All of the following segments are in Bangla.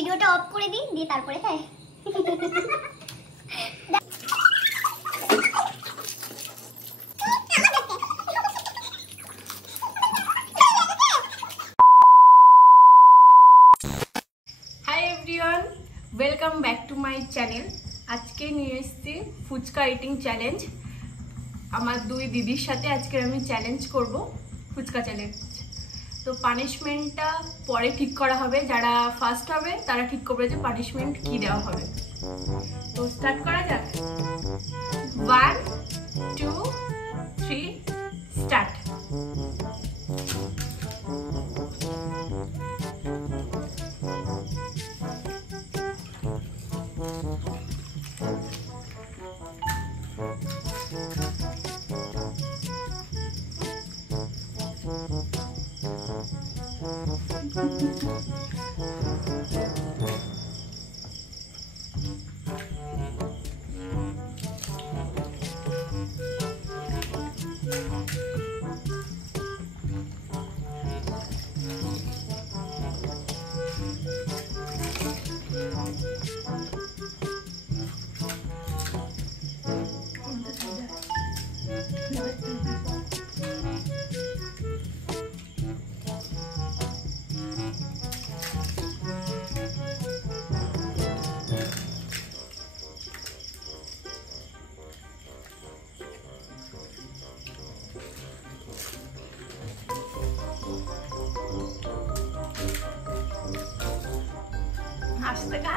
ভিডিওটা অফ করে দিই, দিয়ে তারপরে হ্যাঁ। Hi everyone, welcome back to my channel. আজকে নিয়ে এসেছি ফুচকা ইটিং চ্যালেঞ্জ। আমার দুই দিদির সাথে আজকে আমি চ্যালেঞ্জ করব, ফুচকা চ্যালেঞ্জ। তো পানিশমেন্টটা পরে ঠিক করা হবে, যারা ফার্স্ট হবে তারা ঠিক করবে যে পানিশমেন্ট কি দেওয়া হবে। তো স্টার্ট করা যাক। 1 2 3 স্টার্ট। আস্তে খা।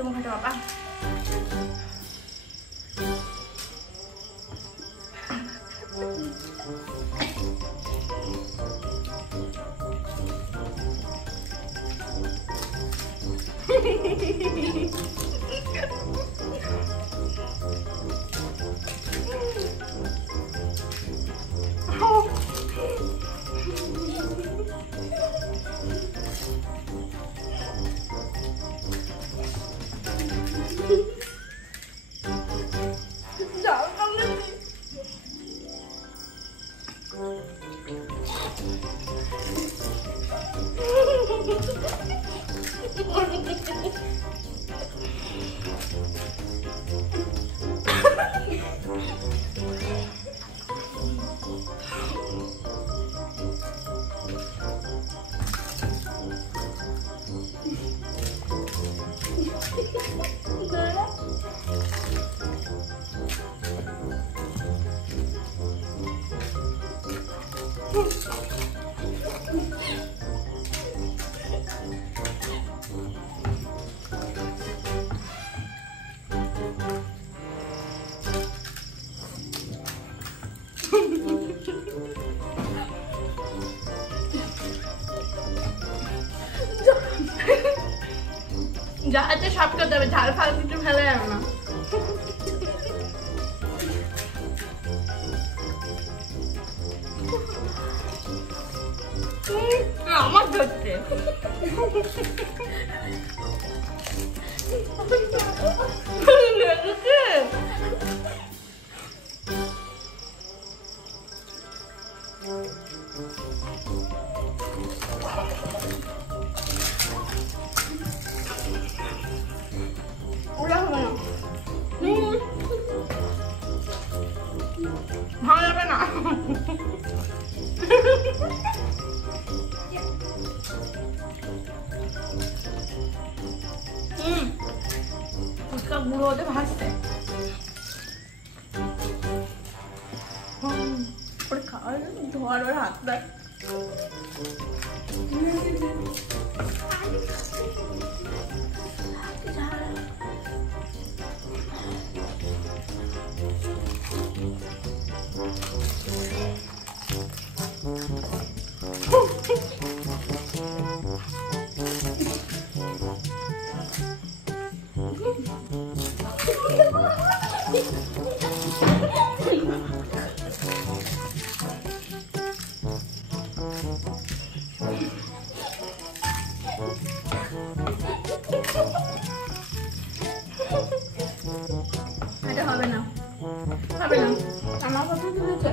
Lumayan ada apa? যাতে সব খেতে হবে, ঝাল ফাল কিছু ফেলে যাবে না। আমার ধরছে ভালো যাবে না। ফুচকা গুঁড়ো হতে ভাসছে, খাওয়া ধোয়ার হাত দেয়। এটা হবে না, হবে না। আমার কথা শুনেছে।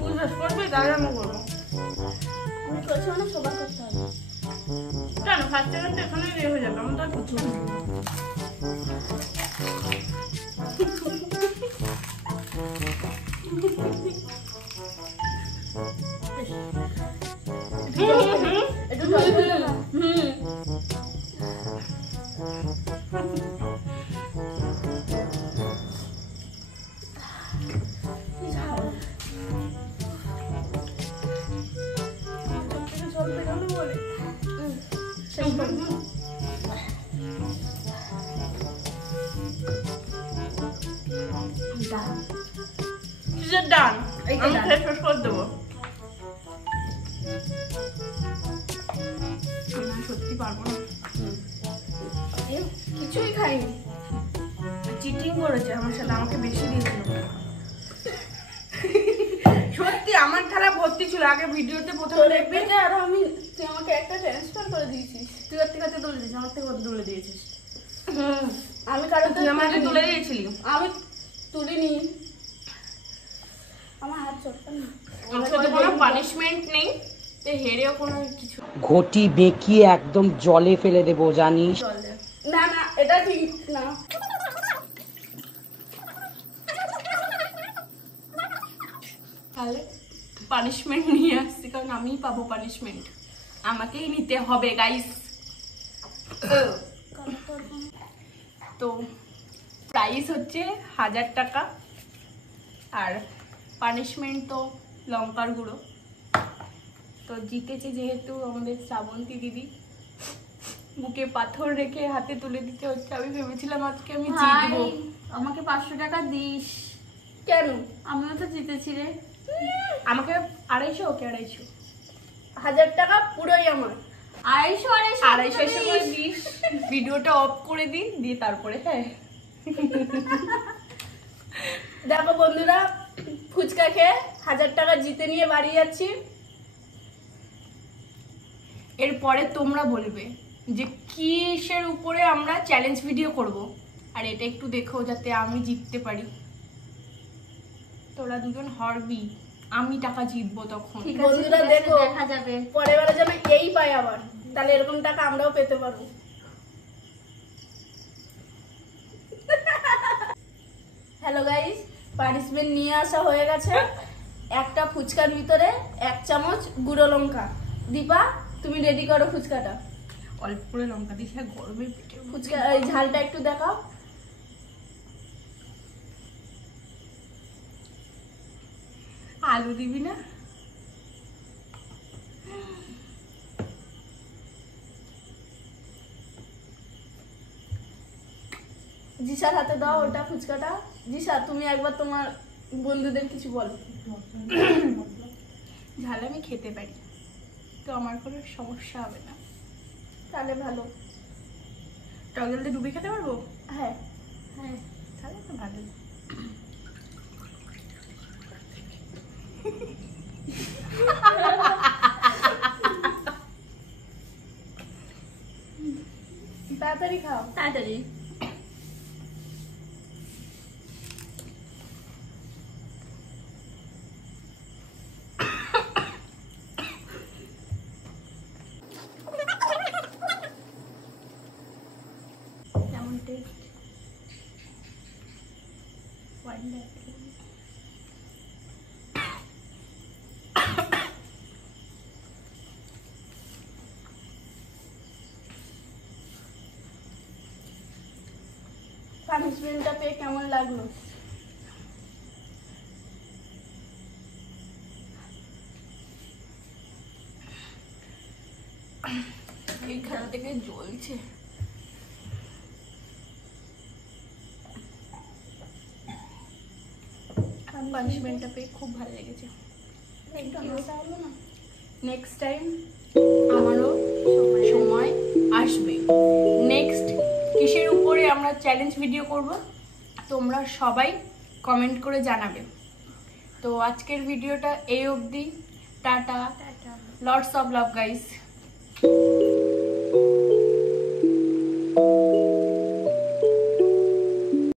তুই শেষ করবি, তাহলে আমি করবো। আমি করছি মানে সবার করতে হবে। কেন ফার্স্ট সেকেন্ড এখানে ইয়ে হয়ে যাবে, আমার তো আর কিছু নেই। একটু জল দিলে না। কিসের ডান? এইটা আমি ডান। খেয়ে শেষ করে দেবো। আমি সত্যি পারবো না, কিছুই খাইনি। চিটিং করেছে আমার সাথে, আমাকে বেশি দিয়েছিল। সত্যি আমার থালা ভর্তি ছিল। আগে ভিডিওতে প্রথমে তোর দেখবে, থেকে আরো আমি, তুই আমাকে একটা ট্রান্সফার করে দিয়েছিস। তুই ওর থেকে তুলে দিয়েছিস, আমার থেকে তুলে দিয়েছিস। আমি কারো তুই আমাকে তুলে দিয়েছিলি। আমি তুলিনি। আমার হাত চটকা না। আমার সাথে কোনো পানিশমেন্ট নেই, তো হেরেও কোনো কিছু ঘটি বেঁকিয়ে একদম জলে ফেলে দেবো জানিস। চলে। না না, এটা ঠিক না। তাহলে পানিশমেন্ট নিয়ে আসছি, কারণ আমিই পাবো পানিশমেন্ট, আমাকেই নিতে হবে গাইস। তো প্রাইস হচ্ছে 1000 টাকা, আর পানিশমেন্ট তো লঙ্কার গুঁড়ো। তো জিতেছে যেহেতু আমাদের শ্রাবন্তী দিদি, বুকে পাথর রেখে হাতে তুলে দিতে হচ্ছে। আমি ভেবেছিলাম আজকে আমি জিতবো। আমাকে 500 টাকা দিস, কেন? আমিও তো জিতেছি রে। আমাকে 250, ওকে 250। 1000 টাকা পুরোই আমার। 250 এসে করে দিস। ভিডিওটা অফ করে দিই, দিয়ে তারপরে হ্যাঁ। দেখো বন্ধুরা, ফুচকা খেয়ে 1000 টাকা জিতে নিয়ে বাড়ি যাচ্ছি। এরপরে তোমরা বলবে যে কিসের উপরে আমরা চ্যালেঞ্জ ভিডিও করব, আর এটা একটু দেখো যাতে আমি জিততে পারি। তোরা দুজন হারবি, আমি টাকা জিতবো তখন। ঠিক আছে, বন্ধুরা ঠিক আছে, দেখো, দেখা যাবে। পরের বারে যেন এই পাই আবার, তাহলে এরকম টাকা আমরাও পেতে পারবো। হ্যালো গাইস, পানিশমেন্ট নিয়ে আসা হয়ে গেছে। একটা ফুচকার ভিতরে 1 চামচ গুঁড়ো লঙ্কা। দীপা, তুমি রেডি করো ফুচকাটা। অল্প করে লঙ্কা দিস, হ্যাঁ গরমে পেটে ফুচকা এই ঝালটা একটু দেখাও। আলু দিবি না? জিসার হাতে দাও ওটা ফুচকাটা। জিসা, তুমি একবার তোমার বন্ধুদের কিছু বলো। ঝাল আমি খেতে পারি, তো আমার কোনো সমস্যা হবে না। তাহলে ভালো। টক জল দিয়ে ডুবে খেতে পারবো? হ্যাঁ, হ্যাঁ, তাহলে তো ভালো। তাড়াতাড়ি খাও। তাড়াতাড়ি। টেস্ট পানিশমেন্টটা পেয়ে কেমন লাগলো? এইখান থেকে জ্বলছে। পানিশমেন্টটা পেয়ে খুব ভালো লেগেছে। নেক্সট টাইম আমারও সময় আসবে। নেক্সট কিসের উপরে আমরা চ্যালেঞ্জ ভিডিও করব তোমরা সবাই কমেন্ট করে জানাবে। তো আজকের ভিডিওটা এই অবধি। Tata, lots of love guys.